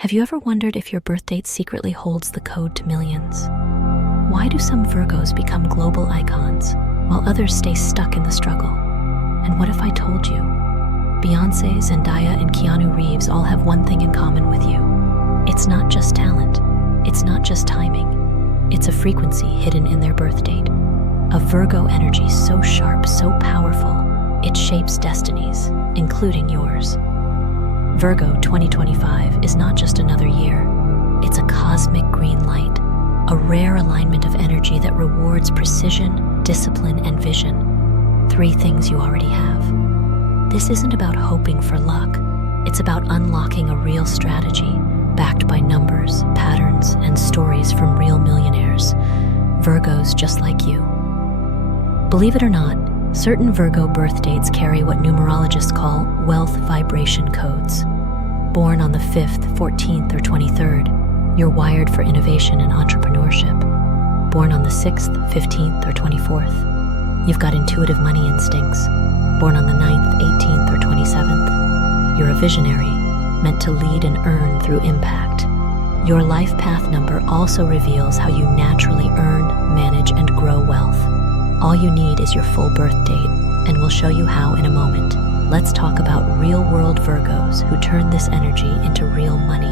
Have you ever wondered if your birth date secretly holds the code to millions? Why do some Virgos become global icons while others stay stuck in the struggle? And what if I told you? Beyoncé, Zendaya, and Keanu Reeves all have one thing in common with you. It's not just talent. It's not just timing. It's a frequency hidden in their birth date. A Virgo energy so sharp, so powerful, it shapes destinies, including yours. Virgo 2025 is not just another year. It's a cosmic green light, a rare alignment of energy that rewards precision, discipline, and vision. 3 things you already have. This isn't about hoping for luck. It's about unlocking a real strategy, backed by numbers, patterns, and stories from real millionaires. Virgos just like you. Believe it or not, certain Virgo birth dates carry what numerologists call wealth vibration codes. Born on the 5th, 14th, or 23rd, you're wired for innovation and entrepreneurship. Born on the 6th, 15th, or 24th, you've got intuitive money instincts. Born on the 9th, 18th, or 27th, you're a visionary, meant to lead and earn through impact. Your life path number also reveals how you naturally earn, manage, and grow wealth. All you need is your full birth date, and we'll show you how in a moment. Let's talk about real-world Virgos who turn this energy into real money.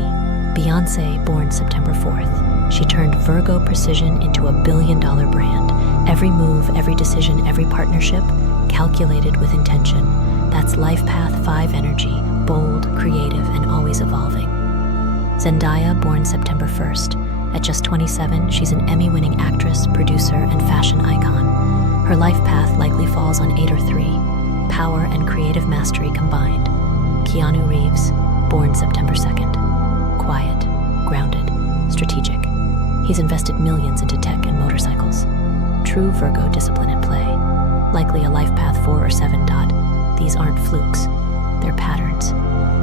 Beyoncé, born September 4th. She turned Virgo precision into $1 billion brand. Every move, every decision, every partnership, calculated with intention. That's Life Path 5 energy, bold, creative, and always evolving. Zendaya, born September 1st. At just 27, she's an Emmy-winning actress, producer, and fashion icon. Her life path likely falls on 8 or 3. Power and creative mastery combined. Keanu Reeves, born September 2nd. Quiet, grounded, strategic. He's invested millions into tech and motorcycles. True Virgo discipline at play. Likely a life path 4 or 7. These aren't flukes, they're patterns.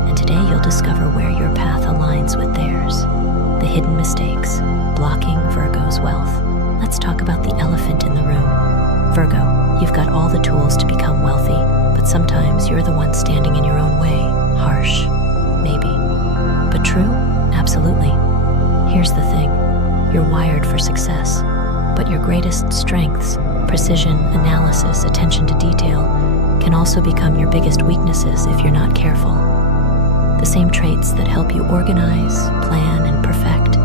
And today you'll discover where your path aligns with theirs. The hidden mistakes, blocking Virgo's wealth. Let's talk about the elephant in the room. Virgo, you've got all the tools to become wealthy, but sometimes you're the one standing in your own way. Harsh, maybe. But true? Absolutely. Here's the thing. You're wired for success, but your greatest strengths, precision, analysis, attention to detail, can also become your biggest weaknesses if you're not careful. The same traits that help you organize, plan, and perfect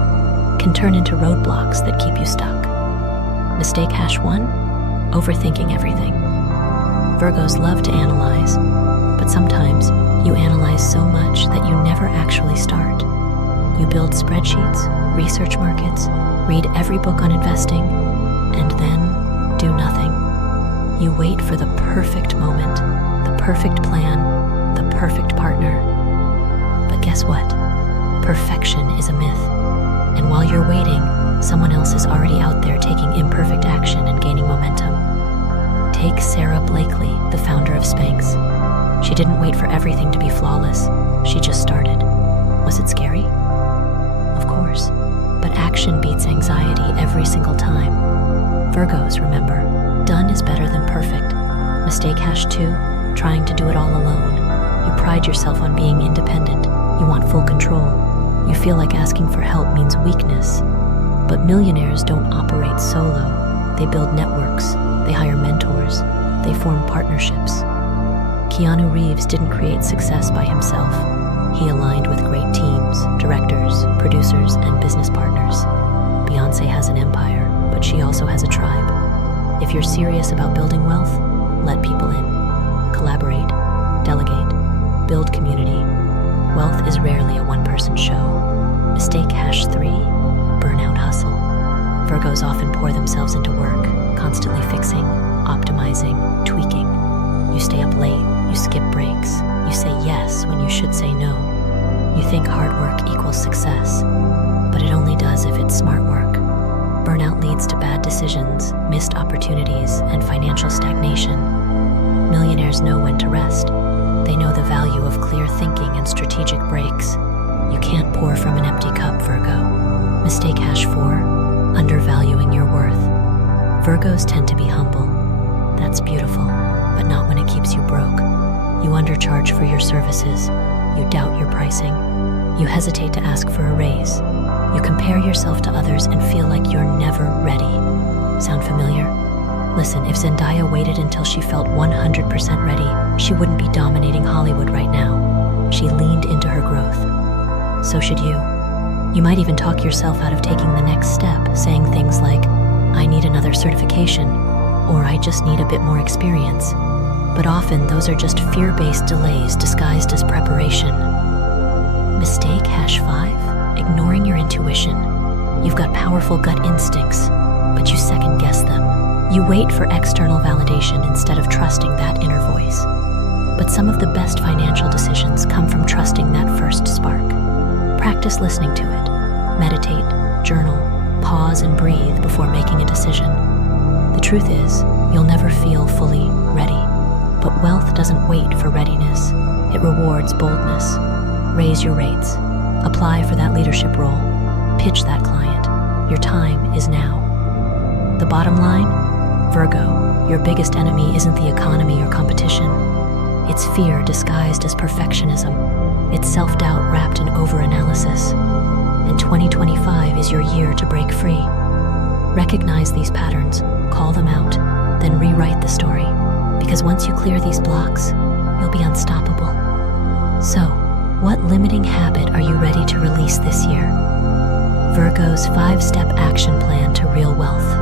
can turn into roadblocks that keep you stuck. Mistake #1? Overthinking everything. Virgos love to analyze, but sometimes you analyze so much that you never actually start. You build spreadsheets, research markets, read every book on investing, and then do nothing. You wait for the perfect moment, the perfect plan, the perfect partner. But guess what? Perfection is a myth. And while you're waiting, someone else is already out there taking imperfect action and gaining momentum. Take Sarah Blakely, the founder of Spanx. She didn't wait for everything to be flawless. She just started. Was it scary? Of course. But action beats anxiety every single time. Virgos, remember, done is better than perfect. Mistake #2, trying to do it all alone. You pride yourself on being independent. You want full control. You feel like asking for help means weakness. But millionaires don't operate solo. They build networks. They hire mentors. They form partnerships. Keanu Reeves didn't create success by himself. He aligned with great teams, directors, producers, and business partners. Beyoncé has an empire, but she also has a tribe. If you're serious about building wealth, let people in. Collaborate, delegate, build community. Wealth is rarely a one-person show. Mistake #3, burnout hustle. Virgos often pour themselves into work, constantly fixing, optimizing, tweaking. You stay up late, you skip breaks, you say yes when you should say no. You think hard work equals success, but it only does if it's smart work. Burnout leads to bad decisions, missed opportunities, and financial stagnation. Millionaires know when to rest. They know the value of clear thinking and strategic breaks. You can't pour from an empty cup, Virgo. Mistake #4, undervaluing your worth. Virgos tend to be humble. That's beautiful, but not when it keeps you broke. You undercharge for your services. You doubt your pricing. You hesitate to ask for a raise. You compare yourself to others and feel like you're never ready. Sound familiar? Listen, if Zendaya waited until she felt 100% ready, she wouldn't be dominating Hollywood right now. She leaned into her growth. So should you. You might even talk yourself out of taking the next step, saying things like, I need another certification, or I just need a bit more experience. But often those are just fear-based delays disguised as preparation. Mistake #5? Ignoring your intuition. You've got powerful gut instincts, but you second-guess them. You wait for external validation instead of trusting that inner voice. But some of the best financial decisions come from trusting that first spark. Practice listening to it. Meditate, journal, pause and breathe before making a decision. The truth is, you'll never feel fully ready. But wealth doesn't wait for readiness. It rewards boldness. Raise your rates. Apply for that leadership role. Pitch that client. Your time is now. The bottom line? Virgo, your biggest enemy isn't the economy or competition. It's fear disguised as perfectionism. It's self-doubt wrapped in overanalysis. And 2025 is your year to break free. Recognize these patterns, call them out, then rewrite the story. Because once you clear these blocks, you'll be unstoppable. So, what limiting habit are you ready to release this year? Virgo's 5-step action plan to real wealth.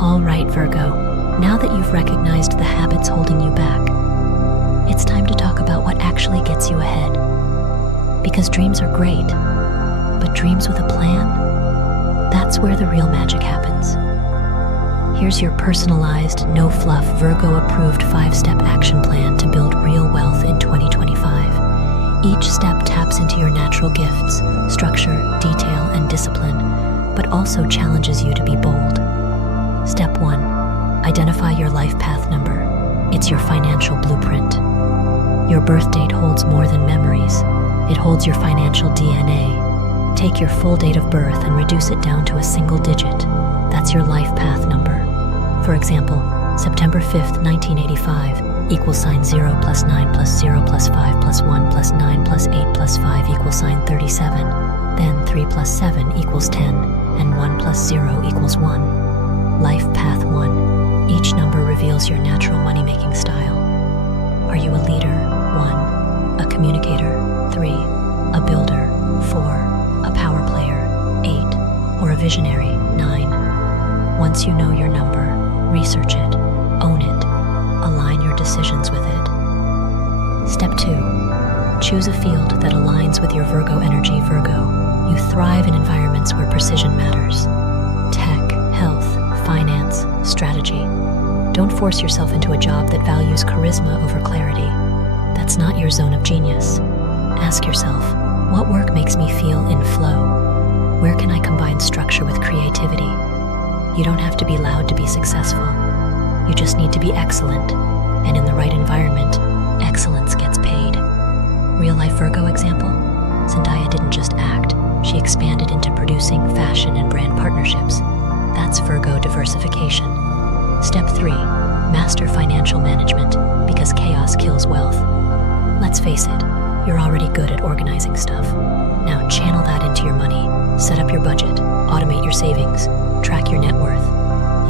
All right, Virgo, now that you've recognized the habits holding you back, it's time to talk about what actually gets you ahead. Because dreams are great, but dreams with a plan? That's where the real magic happens. Here's your personalized, no-fluff, Virgo-approved 5-step action plan to build real wealth in 2025. Each step taps into your natural gifts, structure, detail, and discipline, but also challenges you to be bold. Step 1. Identify your life path number. It's your financial blueprint. Your birth date holds more than memories. It holds your financial DNA. Take your full date of birth and reduce it down to a single digit. That's your life path number. For example, September 5th, 1985, equals sign 0 plus 9 plus 0 plus 5 plus 1 plus 9 plus 8 plus 5 equals sign 37. Then 3 plus 7 equals 10, and 1 plus 0 equals 1. Life path 1. Each number reveals your natural money-making style. Are you a leader? 1. A communicator? 3. A builder? 4. A power player? 8. Or a visionary? 9. Once you know your number, research it, own it, align your decisions with it. Step 2. Choose a field that aligns with your Virgo energy. Virgo, you thrive in environments where precision matters. Tech, health, finance, strategy. Don't force yourself into a job that values charisma over clarity. That's not your zone of genius. Ask yourself, what work makes me feel in flow? Where can I combine structure with creativity? You don't have to be loud to be successful. You just need to be excellent. And in the right environment, excellence gets paid. Real-life Virgo example? Zendaya didn't just act. She expanded into producing fashion and brand partnerships. That's Virgo diversification. Step 3. Master financial management, because chaos kills wealth. Let's face it, you're already good at organizing stuff. Now channel that into your money. Set up your budget, automate your savings, track your net worth.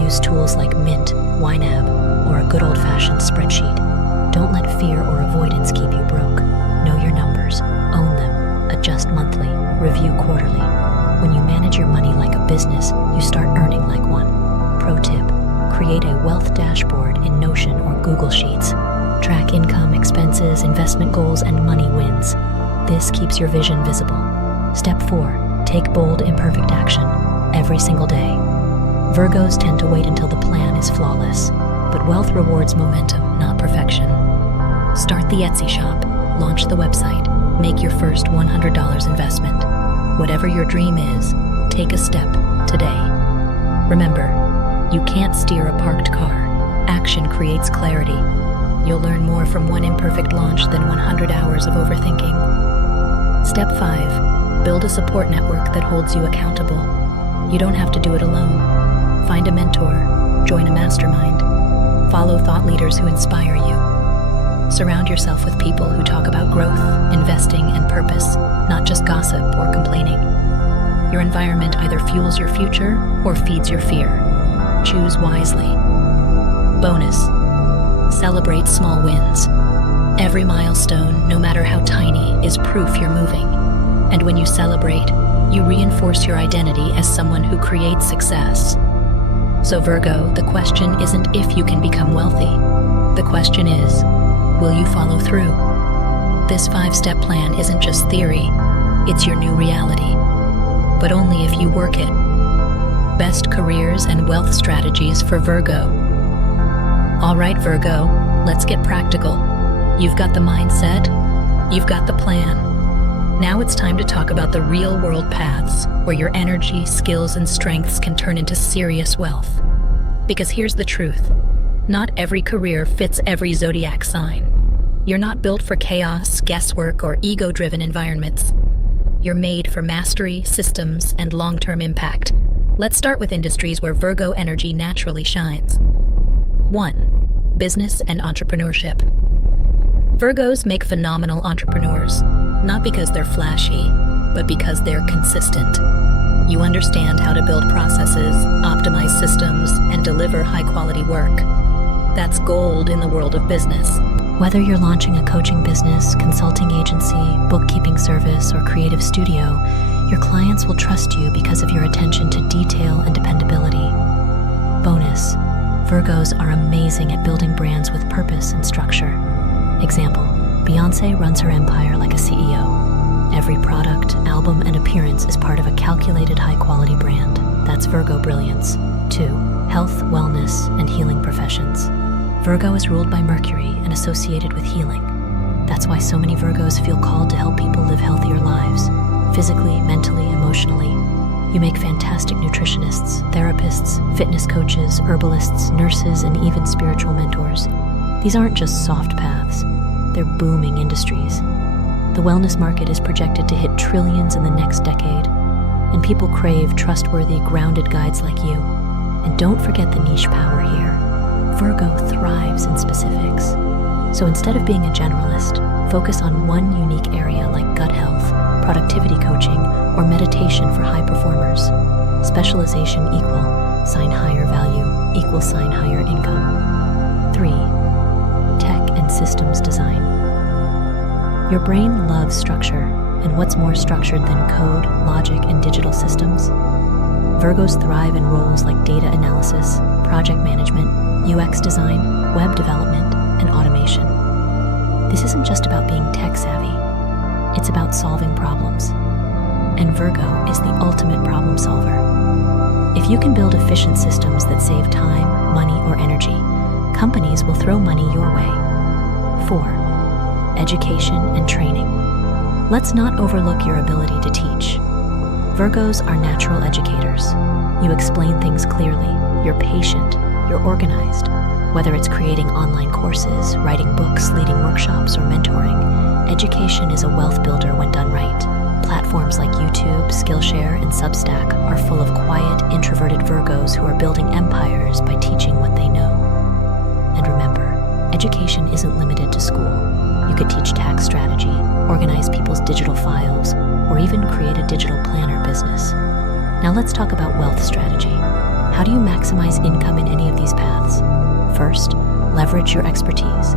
Use tools like Mint, YNAB, or a good old-fashioned spreadsheet. Don't let fear or avoidance keep you broke. Know your numbers, own them, adjust monthly, review quarterly. When you manage your money like a business, you start earning like one. Pro tip, create a wealth dashboard in Notion or Google Sheets. Track income, expenses, investment goals, and money wins. This keeps your vision visible. Step 4. Take bold, imperfect action every single day. Virgos tend to wait until the plan is flawless, but wealth rewards momentum, not perfection. Start the Etsy shop, launch the website, make your first $100 investment. Whatever your dream is, take a step today. Remember, you can't steer a parked car. Action creates clarity. You'll learn more from one imperfect launch than 100 hours of overthinking. Step 5. Build a support network that holds you accountable. You don't have to do it alone. Find a mentor, join a mastermind, follow thought leaders who inspire you. Surround yourself with people who talk about growth, investing, and purpose. not just gossip or complaining. Your environment either fuels your future or feeds your fear. Choose wisely. Bonus: celebrate small wins. Every milestone, no matter how tiny, is proof you're moving. And when you celebrate, you reinforce your identity as someone who creates success. So Virgo, the question isn't if you can become wealthy. The question is, will you follow through? This 5-step plan isn't just theory, it's your new reality. But only if you work it. Best careers and wealth strategies for Virgo. All right, Virgo, let's get practical. You've got the mindset, you've got the plan. Now it's time to talk about the real-world paths where your energy, skills, and strengths can turn into serious wealth. Because here's the truth. Not every career fits every zodiac sign. You're not built for chaos, guesswork, or ego-driven environments. You're made for mastery, systems, and long-term impact. Let's start with industries where Virgo energy naturally shines. 1. Business and entrepreneurship. Virgos make phenomenal entrepreneurs, not because they're flashy, but because they're consistent. You understand how to build processes, optimize systems, and deliver high-quality work. That's gold in the world of business. Whether you're launching a coaching business, consulting agency, bookkeeping service, or creative studio, your clients will trust you because of your attention to detail and dependability. Bonus: Virgos are amazing at building brands with purpose and structure. Example: Beyoncé runs her empire like a CEO. Every product, album, and appearance is part of a calculated high-quality brand. That's Virgo brilliance. 2. Health, wellness, and healing professions. Virgo is ruled by Mercury and associated with healing. That's why so many Virgos feel called to help people live healthier lives, physically, mentally, emotionally. You make fantastic nutritionists, therapists, fitness coaches, herbalists, nurses, and even spiritual mentors. These aren't just soft paths, they're booming industries. The wellness market is projected to hit trillions in the next decade, and people crave trustworthy, grounded guides like you. And don't forget the niche power here. Virgo thrives in specifics. So instead of being a generalist, focus on one unique area like gut health, productivity coaching, or meditation for high performers. Specialization equal, sign higher value, equal sign higher income. 3. Tech and systems design. Your brain loves structure, and what's more structured than code, logic, and digital systems? Virgos thrive in roles like data analysis, project management, UX design, web development, and automation. This isn't just about being tech-savvy. It's about solving problems. And Virgo is the ultimate problem solver. If you can build efficient systems that save time, money, or energy, companies will throw money your way. 4. Education and training. Let's not overlook your ability to teach. Virgos are natural educators. You explain things clearly, you're patient, you're organized. Whether it's creating online courses, writing books, leading workshops, or mentoring, education is a wealth builder when done right. Platforms like YouTube, Skillshare, and Substack are full of quiet, introverted Virgos who are building empires by teaching what they know. And remember, education isn't limited to school. You could teach tax strategy, organize people's digital files, or even create a digital planner business. Now let's talk about wealth strategy. How do you maximize income in any of these paths? First, leverage your expertise.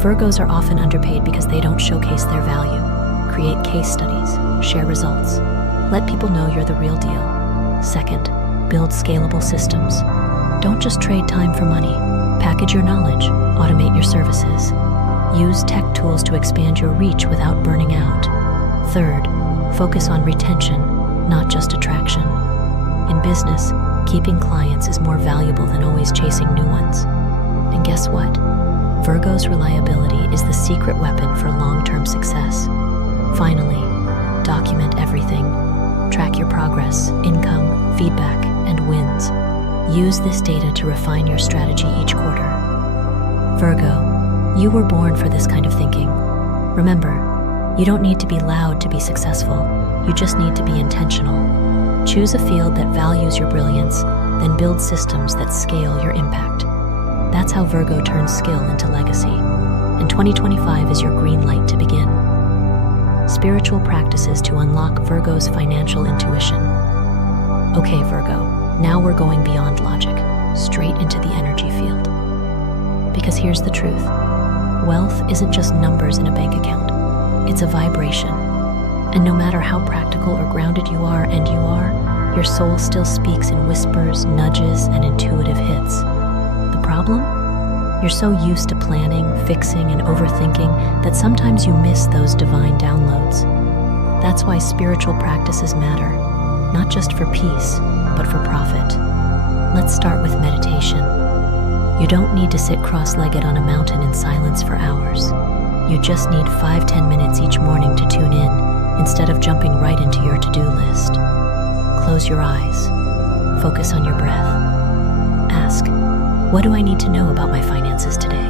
Virgos are often underpaid because they don't showcase their value. Create case studies, share results. Let people know you're the real deal. Second, build scalable systems. Don't just trade time for money. Package your knowledge, automate your services. Use tech tools to expand your reach without burning out. Third, focus on retention, not just attraction. In business, keeping clients is more valuable than always chasing new ones. And guess what? Virgo's reliability is the secret weapon for long-term success. Finally, document everything. Track your progress, income, feedback, and wins. Use this data to refine your strategy each quarter. Virgo, you were born for this kind of thinking. Remember, you don't need to be loud to be successful. You just need to be intentional. Choose a field that values your brilliance, then build systems that scale your impact. That's how Virgo turns skill into legacy. And 2025 is your green light to begin. spiritual practices to unlock Virgo's financial intuition. Okay, Virgo, now we're going beyond logic, straight into the energy field. Because here's the truth. Wealth isn't just numbers in a bank account. It's a vibration. And no matter how practical or grounded you are, your soul still speaks in whispers, nudges, and intuitive hits. The problem? You're so used to planning, fixing, and overthinking that sometimes you miss those divine downloads. That's why spiritual practices matter, not just for peace, but for profit. Let's start with meditation. You don't need to sit cross-legged on a mountain in silence for hours. You just need 5-10 minutes each morning to tune in, instead of jumping right into your to-do list. Close your eyes. Focus on your breath. Ask, what do I need to know about my finances today?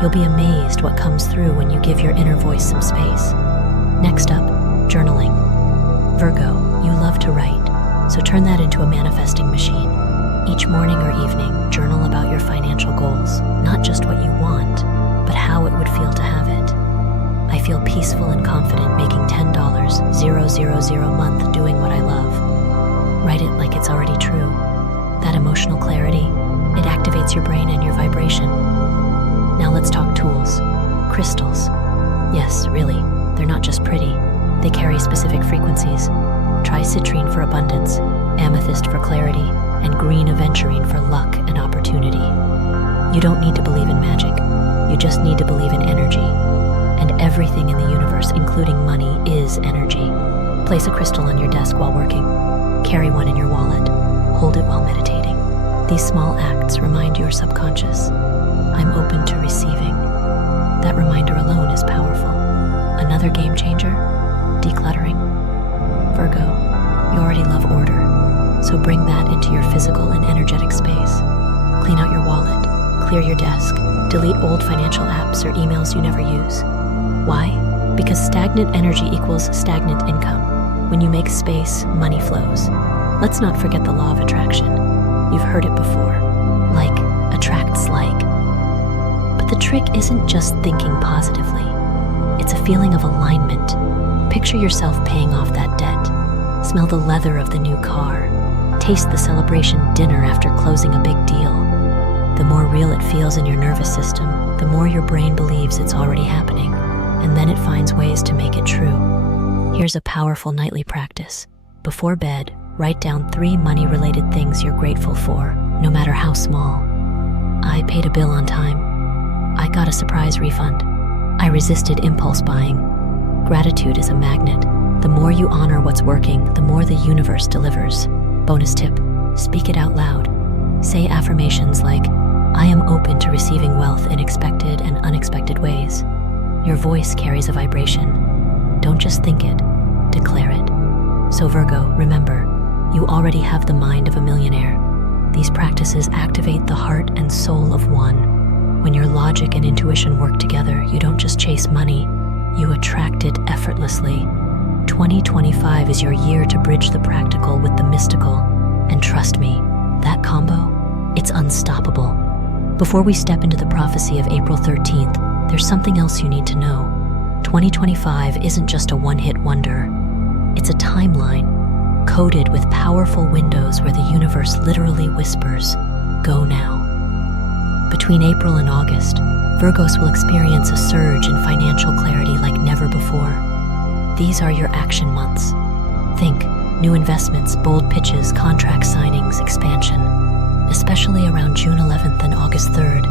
You'll be amazed what comes through when you give your inner voice some space. Next up, journaling. Virgo, you love to write, so turn that into a manifesting machine. Each morning or evening, journal about your financial goals, not just what you want, but how it would feel to have it. I feel peaceful and confident making $10,000 a month doing what I love. Write it like it's already true. That emotional clarity, it activates your brain and your vibration. Now let's talk tools. Crystals. Yes, really, they're not just pretty. They carry specific frequencies. Try citrine for abundance, amethyst for clarity, and green aventurine for luck and opportunity. You don't need to believe in magic. You just need to believe in energy. And everything in the universe, including money, is energy. Place a crystal on your desk while working. Carry one in your wallet. Hold it while meditating. These small acts remind your subconscious, I'm open to receiving. That reminder alone is powerful. Another game changer? Decluttering. Virgo, you already love order, so bring that into your physical and energetic space. Clean out your wallet, clear your desk, delete old financial apps or emails you never use. Why? Because stagnant energy equals stagnant income. When you make space, money flows. Let's not forget the law of attraction. You've heard it before. Like attracts like. But the trick isn't just thinking positively. It's a feeling of alignment. Picture yourself paying off that debt. Smell the leather of the new car. Taste the celebration dinner after closing a big deal. The more real it feels in your nervous system, the more your brain believes it's already happening, and then it finds ways to make it true. Here's a powerful nightly practice. Before bed, write down 3 money-related things you're grateful for, no matter how small. I paid a bill on time. I got a surprise refund. I resisted impulse buying. Gratitude is a magnet. The more you honor what's working, the more the universe delivers. Bonus tip, speak it out loud. Say affirmations like, I am open to receiving wealth in expected and unexpected ways. Your voice carries a vibration. Don't just think it, declare it. So Virgo, remember, you already have the mind of a millionaire. These practices activate the heart and soul of one. When your logic and intuition work together, you don't just chase money, you attract it effortlessly. 2025 is your year to bridge the practical with the mystical. And trust me, that combo, it's unstoppable. Before we step into the prophecy of April 13th, there's something else you need to know. 2025 isn't just a one-hit wonder. It's a timeline, coded with powerful windows where the universe literally whispers, go now. Between April and August, Virgos will experience a surge in financial clarity like never before. These are your action months. Think new investments, bold pitches, contract signings, expansion, especially around June 11th and August 3rd.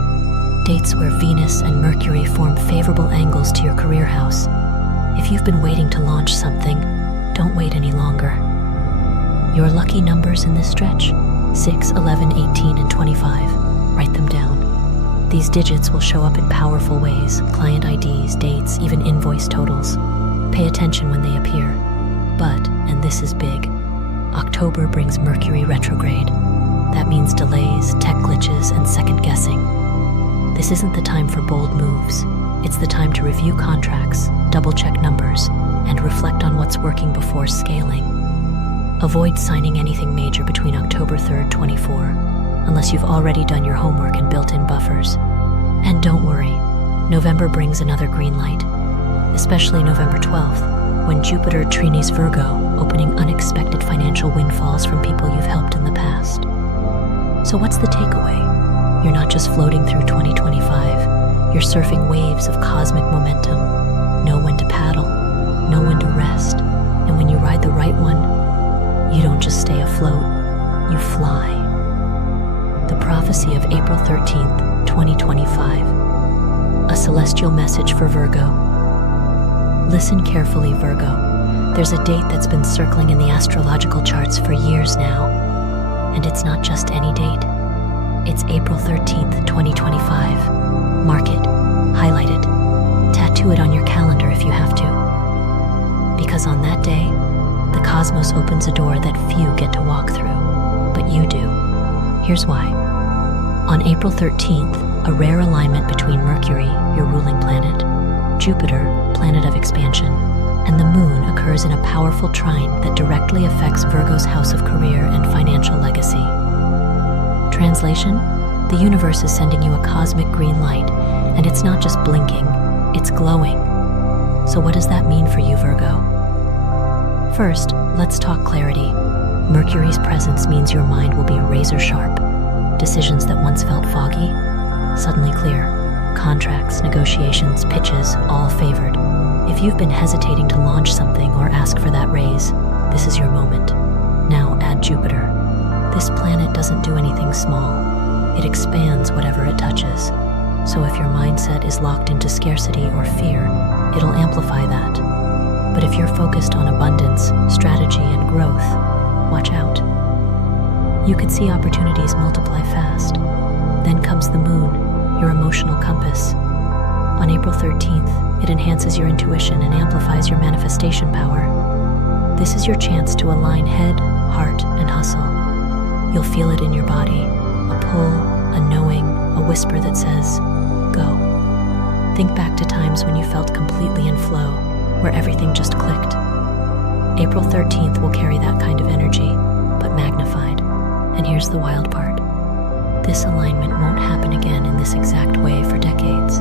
Dates where Venus and Mercury form favorable angles to your career house. If you've been waiting to launch something, don't wait any longer. Your lucky numbers in this stretch, 6, 11, 18, and 25. Write them down. These digits will show up in powerful ways, client IDs, dates, even invoice totals. Pay attention when they appear. But, and this is big, October brings Mercury retrograde. That means delays, tech glitches, and second guessing. This isn't the time for bold moves. It's the time to review contracts, double-check numbers, and reflect on what's working before scaling. Avoid signing anything major between October 3rd, 24, unless you've already done your homework and built in buffers. And don't worry, November brings another green light, especially November 12th. when Jupiter trines Virgo, opening unexpected financial windfalls from people you've helped in the past. So what's the takeaway? You're not just floating through 2025, you're surfing waves of cosmic momentum. Know when to paddle, know when to rest, and when you ride the right one, you don't just stay afloat, you fly. The prophecy of April 13th, 2025. A celestial message for Virgo. Listen carefully, Virgo. There's a date that's been circling in the astrological charts for years now. And it's not just any date. It's April 13th, 2025. Mark it, highlight it, tattoo it on your calendar if you have to. Because on that day, the cosmos opens a door that few get to walk through, but you do. Here's why. On April 13th, a rare alignment between Mercury, your ruling planet, Jupiter, planet of expansion, and the Moon occurs in a powerful trine that directly affects Virgo's house of career and financial legacy. Translation? The universe is sending you a cosmic green light, and it's not just blinking, it's glowing. So what does that mean for you, Virgo? First, let's talk clarity. Mercury's presence means your mind will be razor sharp. Decisions that once felt foggy, suddenly clear. Contracts, negotiations, pitches, all favored. If you've been hesitating to launch something or ask for that raise, this is your moment. Now add Jupiter. This planet doesn't do anything small. It expands whatever it touches. So if your mindset is locked into scarcity or fear, it'll amplify that. But if you're focused on abundance, strategy, and growth, watch out. You could see opportunities multiply fast. Then comes the Moon, your emotional compass. On April 13th, it enhances your intuition and amplifies your manifestation power. This is your chance to align head, heart, and hustle. You'll feel it in your body, a pull, a knowing, a whisper that says, go. Think back to times when you felt completely in flow, where everything just clicked. April 13th will carry that kind of energy, but magnified. And here's the wild part. This alignment won't happen again in this exact way for decades.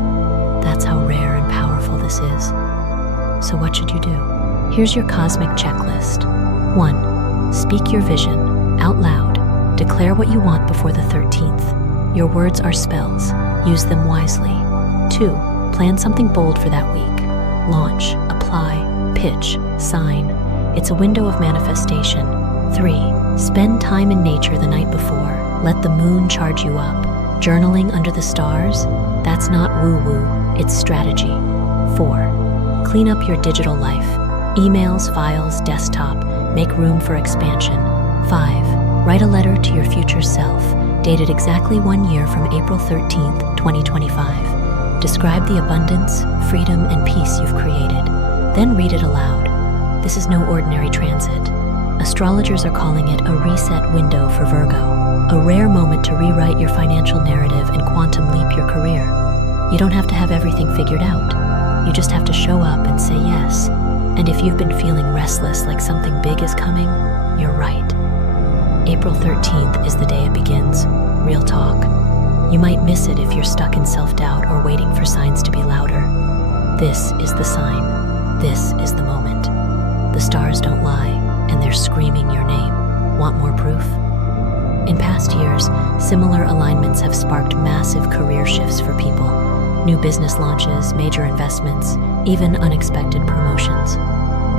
That's how rare and powerful this is. So what should you do? Here's your cosmic checklist. 1. Speak your vision out loud. Declare what you want before the 13th. Your words are spells. Use them wisely. 2. Plan something bold for that week. Launch, apply, pitch, sign. It's a window of manifestation. 3. Spend time in nature the night before. Let the moon charge you up. Journaling under the stars? That's not woo-woo, it's strategy. 4. Clean up your digital life. Emails, files, desktop. Make room for expansion. 5. Write a letter to your future self, dated exactly 1 year from April 13th, 2025. Describe the abundance, freedom, and peace you've created. Then read it aloud. This is no ordinary transit. Astrologers are calling it a reset window for Virgo. A rare moment to rewrite your financial narrative and quantum leap your career. You don't have to have everything figured out. You just have to show up and say yes. And if you've been feeling restless like something big is coming, you're right. April 13th is the day it begins. Real talk. You might miss it if you're stuck in self-doubt or waiting for signs to be louder. This is the sign. This is the moment. The stars don't lie, and they're screaming your name. Want more proof? In past years, similar alignments have sparked massive career shifts for people. New business launches, major investments, even unexpected promotions.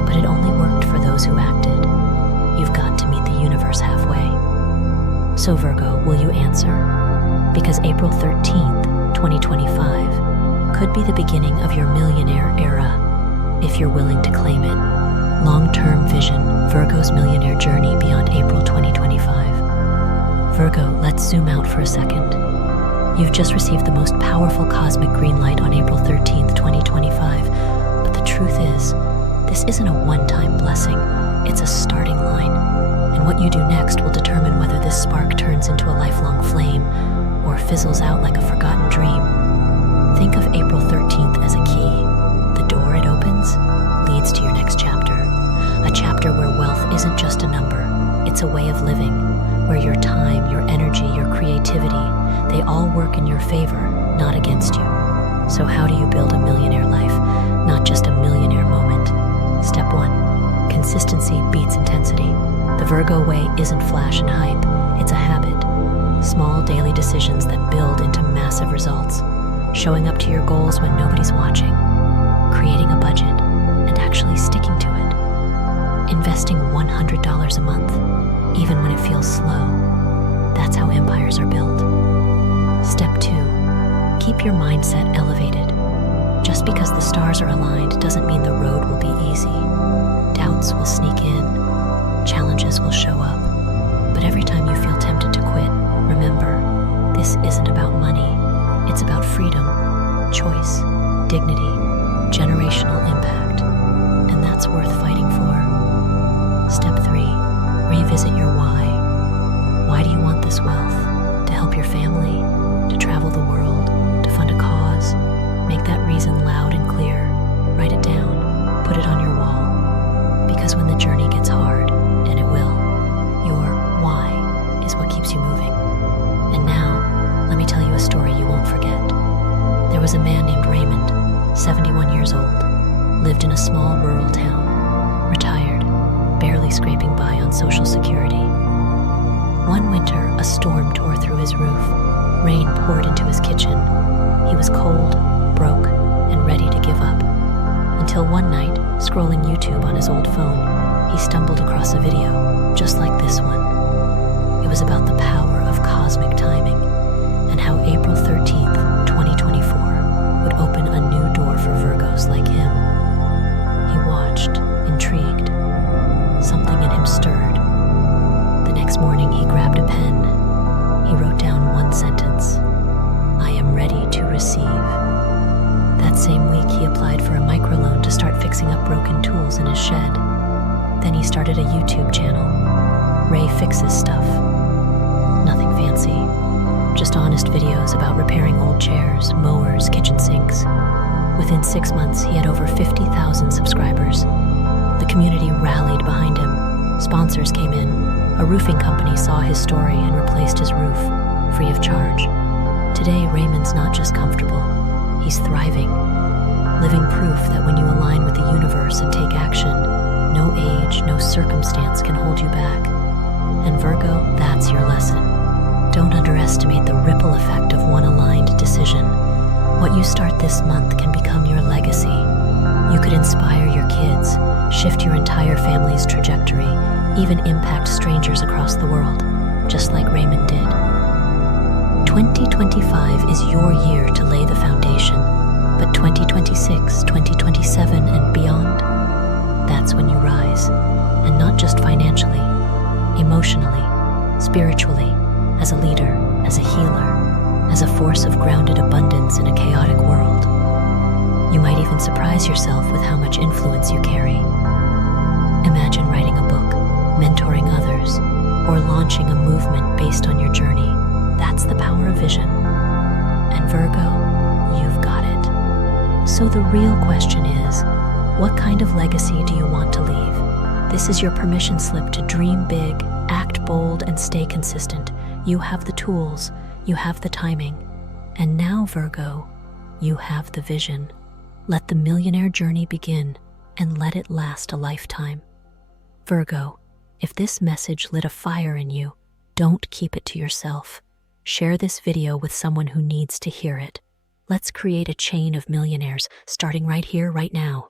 But it only worked for those who acted. You've got to meet the universe halfway. So Virgo, will you answer? Because April 13th, 2025, could be the beginning of your millionaire era, if you're willing to claim it. Long-term vision, Virgo's millionaire journey beyond April 2025. Virgo, let's zoom out for a second. You've just received the most powerful cosmic green light on April 13th, 2025. But the truth is, this isn't a one-time blessing. It's a starting line. And what you do next will determine whether this spark turns into a lifelong flame or fizzles out like a forgotten dream. Think of April 13th as a key. The door it opens leads to your next chapter. A chapter where wealth isn't just a number. It's a way of living, where your time, your energy, your creativity, they all work in your favor, not against you. So how do you build a millionaire life? Not just a millionaire moment. Step 1. Consistency beats intensity. The Virgo way isn't flash and hype, it's a habit. Small daily decisions that build into massive results. Showing up to your goals when nobody's watching. Creating a budget and actually sticking to it. Investing $100 a month, even when it feels slow. That's how empires are built. Step 2. Keep your mindset elevated. Just because the stars are aligned doesn't mean the road will be easy. Doubts will sneak in, challenges will show up. But every time you feel tempted to quit, remember, this isn't about money. It's about freedom, choice, dignity, generational impact. And that's worth fighting for. Step 3. Revisit your why. Why do you want this wealth? To help your family? To travel the world? To fund a cause? Make that reason loud and clear. Write it down. Put it on your wall. Because when the journey gets hard, and it will, your why is what keeps you moving. And now, let me tell you a story you won't forget. There was a man named Raymond, 71 years old, lived in a small rural town, retired, barely scraping by on Social Security. One winter, a storm tore through his roof. Rain poured into his kitchen. He was cold, broke, and ready to give up. Until one night, scrolling YouTube on his old phone, he stumbled across a video just like this one. It was about the power of cosmic timing and how April 13th, 2024 would open a new door for Virgos like him. He watched, intrigued. Something in him stirred. The next morning, he grabbed a pen. He wrote down one sentence: "I am ready to receive." That same week, he applied for a microloan to start fixing up broken tools in his shed. Then he started a YouTube channel, Ray Fixes Stuff. Nothing fancy, just honest videos about repairing old chairs, mowers, kitchen sinks. Within 6 months, he had over 50,000 subscribers. The community rallied behind him. Sponsors came in. A roofing company saw his story and replaced his roof, free of charge. Today, Raymond's not just comfortable, he's thriving, living proof that when you align with the universe and take action, no age, no circumstance can hold you back. And Virgo, that's your lesson. Don't underestimate the ripple effect of one aligned decision. What you start this month can become your legacy. You could inspire your kids, shift your entire family's trajectory, even impact strangers across the world, just like Raymond did. 2025 is your year to lay the foundation, but 2026, 2027, and beyond, that's when you rise. And not just financially, emotionally, spiritually, as a leader, as a healer, as a force of grounded abundance in a chaotic world. You might even surprise yourself with how much influence you carry. Imagine writing a book, mentoring others, or launching a movement based on your journey. That's the power of vision. And Virgo, you've got it. So the real question is, what kind of legacy do you want to leave? This is your permission slip to dream big, act bold, and stay consistent. You have the tools, you have the timing. And now, Virgo, you have the vision. Let the millionaire journey begin, and let it last a lifetime. Virgo, if this message lit a fire in you, don't keep it to yourself. Share this video with someone who needs to hear it. Let's create a chain of millionaires, starting right here, right now.